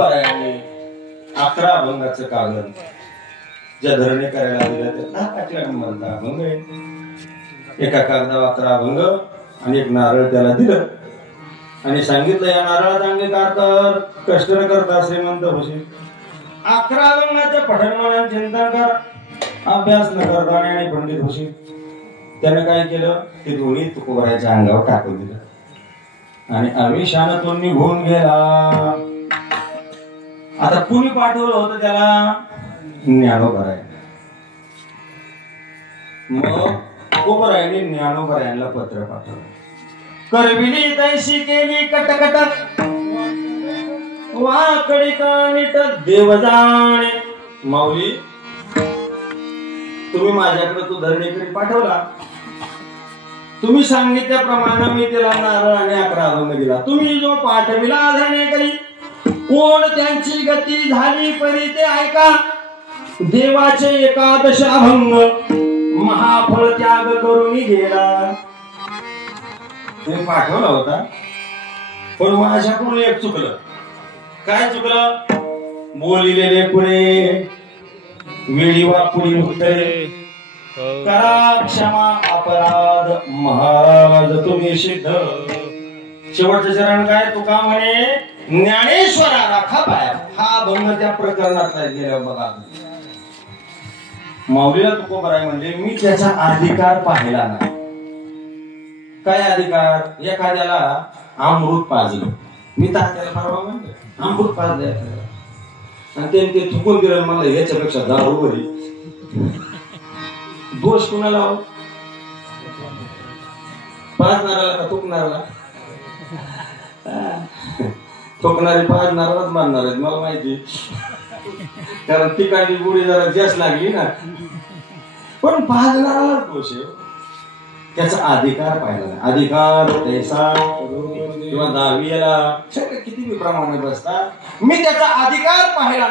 तुकोबारायांनी 11 अभंगाचं कागद ज्या धरणे करायला दिलं ते 10 नंबरचा अभंग आहे. एका कागदावर 11 अभंग आणि एक नारळ त्याला दिलं आणि सांगितलं या नारळाचा अंगीकार कर, कष्ट न करता श्रीमंत होशील. 11 अभंगाचं पठण म्हणून चिंतन कर, अभ्यास न करता आणि पंडित होशील. त्यानं काय केलं ते दोन्ही तुकोबाराच्या अंगावर टाकून दिलं आणि आवेशानं तो निघून गेला. आता कुणी पाठवलं होतं त्याला? ज्ञानोबाराय. मग तुकोबारायांनी ज्ञानोबारायांना पत्र पाठवलं. करविली तैशी केली कटकट वाकडी कानिट देव जाणे. माऊली तुम्ही माझ्याकडे तो धरणीकडे पाठवला, तुम्ही सांगितल्याप्रमाणे मी त्याला नारळ आणि 11 अभंग दिला. तुम्ही जो पाठविला धरणीकडे कोण त्यांची गती झाली परी ते ऐका. देवाचे 11 अभंग महाफळ त्याग करून गेला. तुम्ही पाठवला होता पण माझ्याकडून एक चुकलं. काय चुकलं? बोलिलेले पुढे वेळी वापुरी उत्तरे करा क्षमा अपराध महाराज तुम्ही सिद्ध. शेवटचं चरण काय? तुका म्हणे ज्ञानेश्वरा राखा पाया. हा अभंग त्या प्रकरणातला गेला बघा. माऊलीला तुकोबाराय म्हणजे मी त्याचा अधिकार पाहिला नाही. काय अधिकार? एखाद्याला अमृत पाजलं, मी तात्याला परवा म्हणलं अमृत पाजलं आणि ते थुकून दिलं, मला याच्यापेक्षा दारू बरी. दोष कुणाला हो? पाजणाराला का थुकणाराला? थुकणारे पाजणारालाच मानणार आहेत मला माहिती, कारण तिकाची बुडी जरा जास्त लागली ना. पण पाजणाराला दोष आहे. त्याचा अधिकार पाहिला नाही. अधिकार पैसा किंवा 10वीला किती प्रमाणे बसतात, मी त्याचा अधिकार पाहिला नाही.